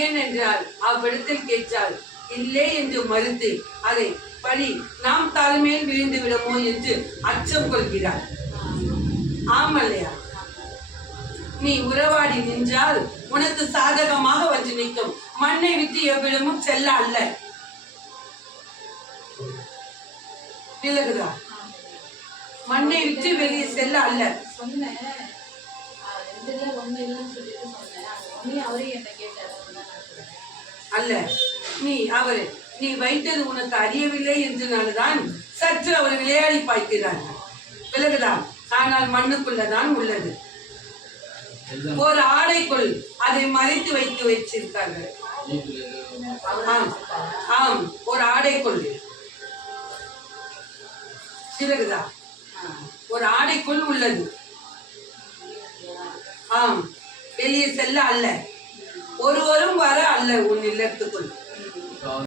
ஏனென்றால் அவ்விடத்தில் கேட்டால் இல்லை என்று மறுத்து அதை பழி நாம் தலைமையில் விழுந்து விடுமோ என்று அச்சம் கொள்கிறார். ஆமல்லையா? நீ உறவாடி நின்றால் உனக்கு சாதகமாக வந்து நிற்கும். மண்ணை விட்டு எவ்விடமும் செல்ல அல்ல. விலகுதா? மண்ணை விட்டு வெளியே செல்ல அல்ல. அல்ல, நீ வைத்தது உனக்கு அறியவில்லை என்றுதான் சற்று அவர் விளையாடி பார்க்கிறார்கள். விலகுதா? ஆனால் மண்ணுக்குள்ளதான் உள்ளது. ஒரு ஆடைக்குள் அதை மறைத்து வைத்து வச்சிருக்கார்கள். ஆம், ஒரு ஆடைக்குள். விலகுதா? ஒரு ஆடைக்குள் உள்ளது. ஆம், வெளியே செல்ல அல்ல. ஒருவரும் வர அல்ல உன் இல்லத்துக்குள்.